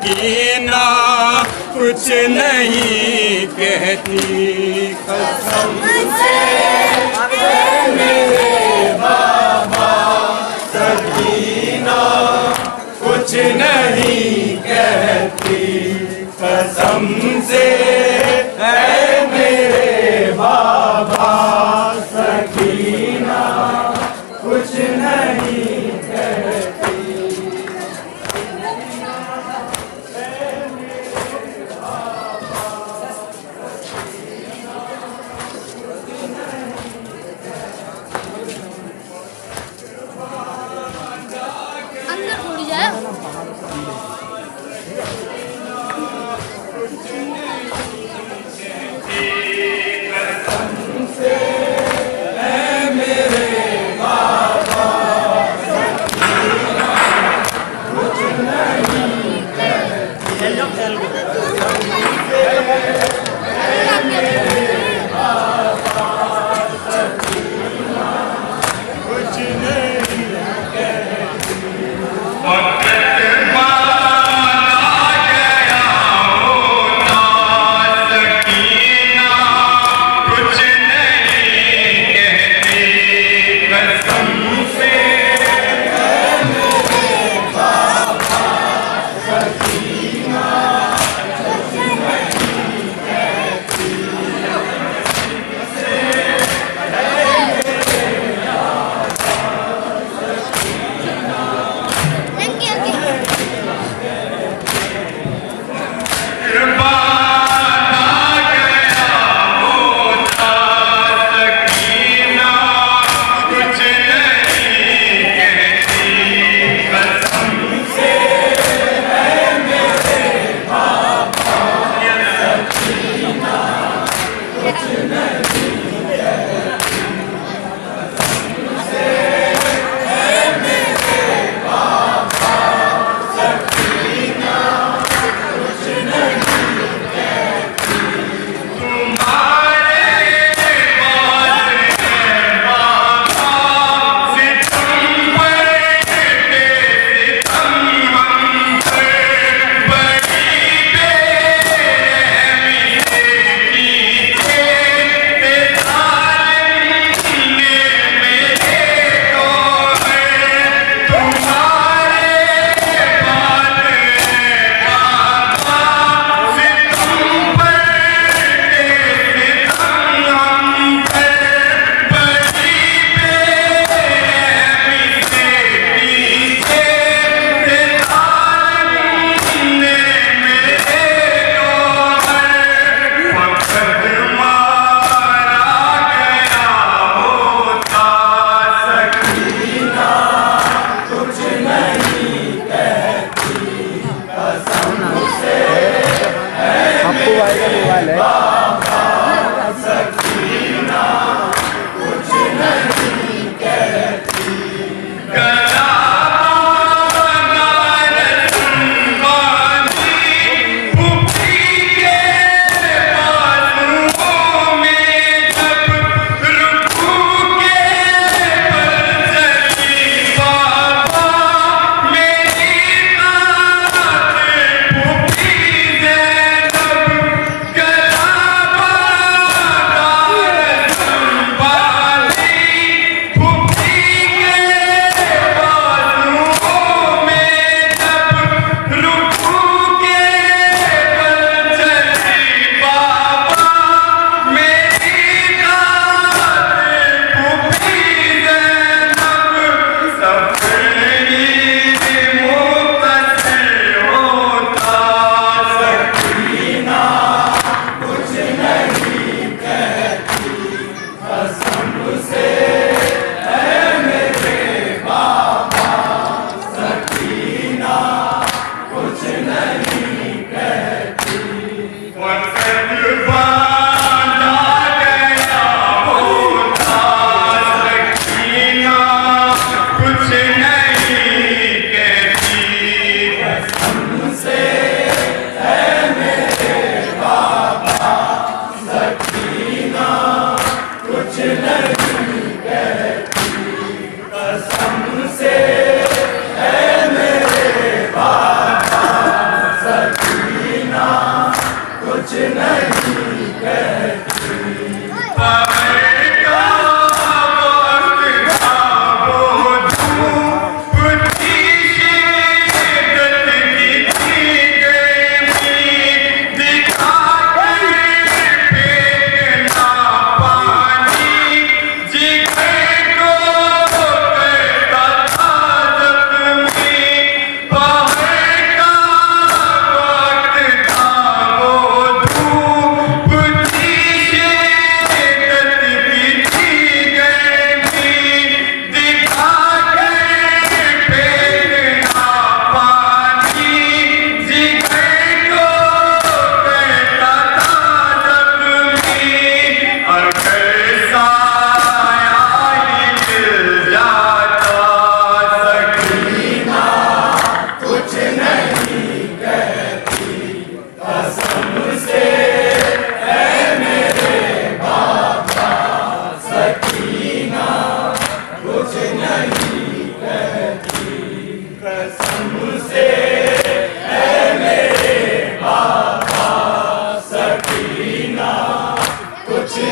सकीना कुछ नहीं कहती कसम से मेरे बाबा सकीना कुछ नहीं कहती कसम से है मेरे बाबा सकीना कुछ नहीं कहती। अंदर थोड़ी जाए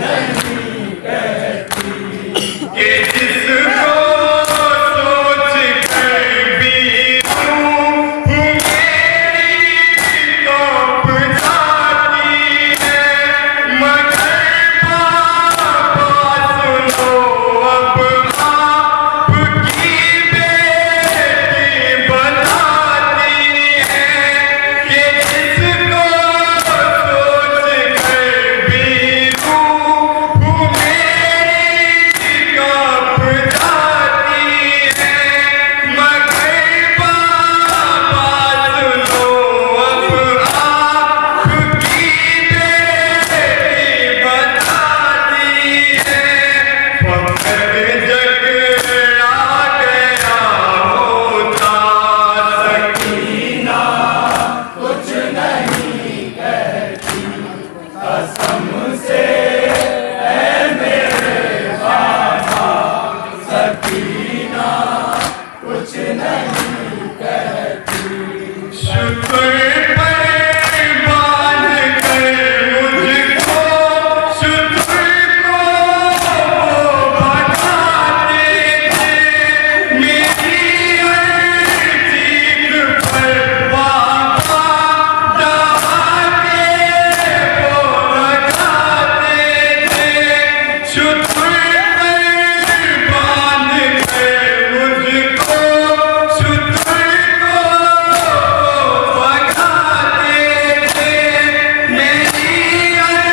नहीं कहती कि जिसको सोच कर भी मेरी तोप जाती है, मगर पापा सुनो अब आपकी बेटी बताती है कि जिसको सोच कर भी मेरी कप जाती है, मगर पापा सुनो अब आपकी बेटी बताती है। वक्त जग आ गया होता सकीना कुछ नहीं कहती, कसम से है मेरे बाबा सकीना कुछ नहीं कहती। शुक्र पर बांध कर मुझको शुक्र को बताते थे, मेरी हर चीज पर बाबा दहाके वो लगाते थे। शुक्र पर बांध कर मुझको शुक्र को बताते थे, मेरी हर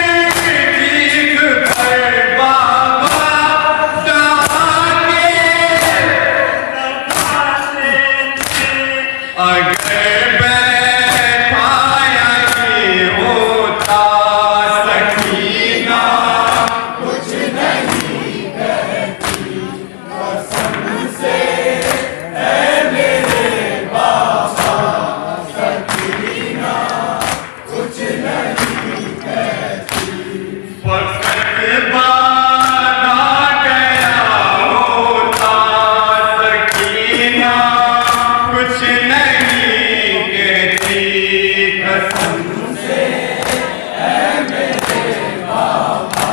चीज पर बाबा दहाके अगर बैठाया ही होता सकीना कुछ नहीं कहती, कसम से है मेरे बाबा सकीना कुछ नहीं कहती। वक्त बाद आ गया होता सकीना कुछ नहीं कहती, कसम से है मेरे बाबा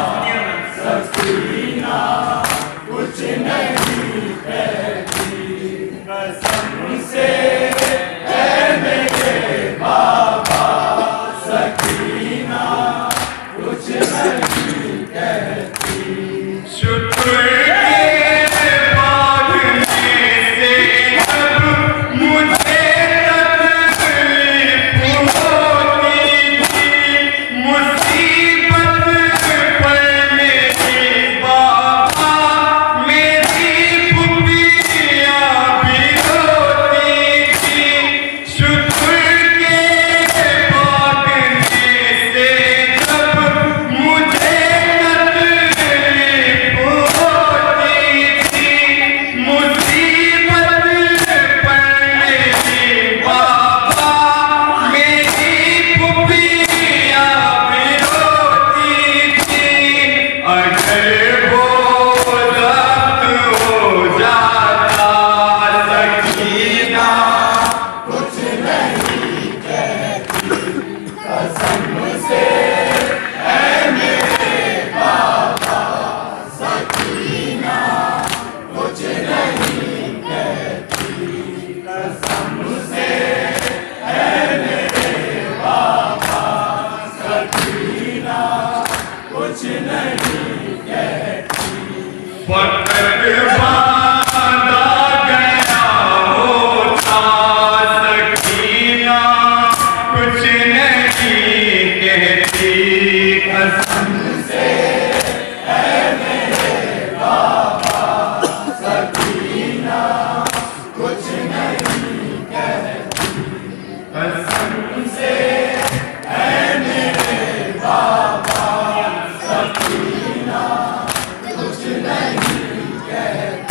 सकीना कुछ नहीं कहती, कसम से है मेरे बाबा सकीना कुछ नहीं कहती। शुक्र के बागने से जब मुझे तकलीफ होती थी, मुसीबत पर मेरी बाबा मेरी फुफिया भी रोती थी। शुक्र के बागने से जब मुझे तकलीफ होती थी, मुसीबत पर मेरी बाबा मेरी फुफिया भी रोती थी। अगर वो जब्त हो जाता सकीना कुछ नहीं कहती, कसम से है मेरे बाबा सकीना कुछ नहीं कहती, कसम से है मेरे बाबा सकीना कुछ नहीं कहती। वक्त बाद आ गया होता सकीना कुछ नहीं कहती, कसम से है मेरे बाबा सकीना कुछ नहीं कहती, कसम से है मेरे बाबा सकीना कुछ नहीं कहती।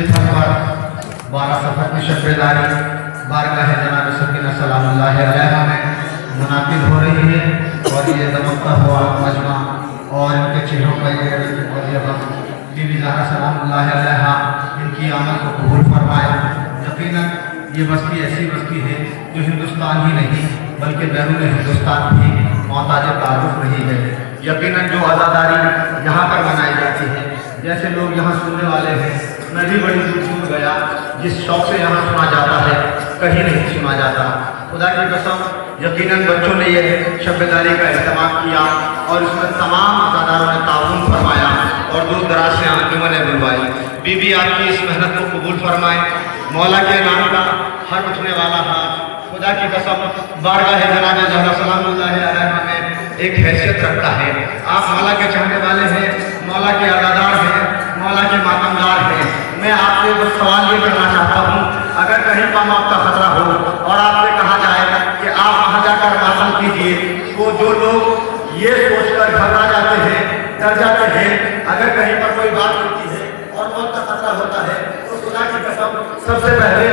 इस स्थल पर 12 सफर की शब्बेदारी बारगाह जनाब सकीना सलामुल्लाह अलैहा में मुनाकिद हो रही है और ये दमकता हुआ मजमा और इनके चेहरों पर ये बीबी ज़हरा सलामुल्लाह अलैहा इनकी आमद को कबूल फरमाए। यकीनन ये बस्ती ऐसी बस्ती है जो हिंदुस्तान ही नहीं बल्कि बैरून हिंदुस्तान भी मोहताज तारुफ रही है। यकीनन जो आज़ादारी यहाँ पर मनाई जाती है, जैसे लोग यहाँ सुनने वाले हैं, मैं भी बड़ी दूर दूर गया, जिस शौक से यहाँ सुना जाता है कहीं नहीं सुना जाता। खुदा की कसम यकीनन बच्चों ने ये शब्बेदारी का इस्तेमाल किया और इसमें तमाम आज़ादारों ने ताउन फरमाया और दूर दराज से अंजुमन बुलवाई। बीबी आपकी इस मेहनत को कबूल फरमाए। मौला के नाम का हर उठने वाला हाथ खुदा की कसम बारगाह जनाब ज़हरा सलामुल्लाह अलैहा में एक हैसियत रखता है। आप मौला के चाहने वाले हैं, मौला के अदादार हैं, मौला के मातमदार हैं। मैं आपसे बस सवाल ये करना चाहता हूँ, अगर कहीं का मौत का खतरा हो और आपसे कहा जाए कि आप वहाँ जाकर मातम कीजिए, तो जो लोग ये सोचकर घबरा जाते हैं, डर जाते हैं, अगर कहीं पर कोई बात होती है और मौत का खतरा होता है, तो खुदा की कसम सबसे पहले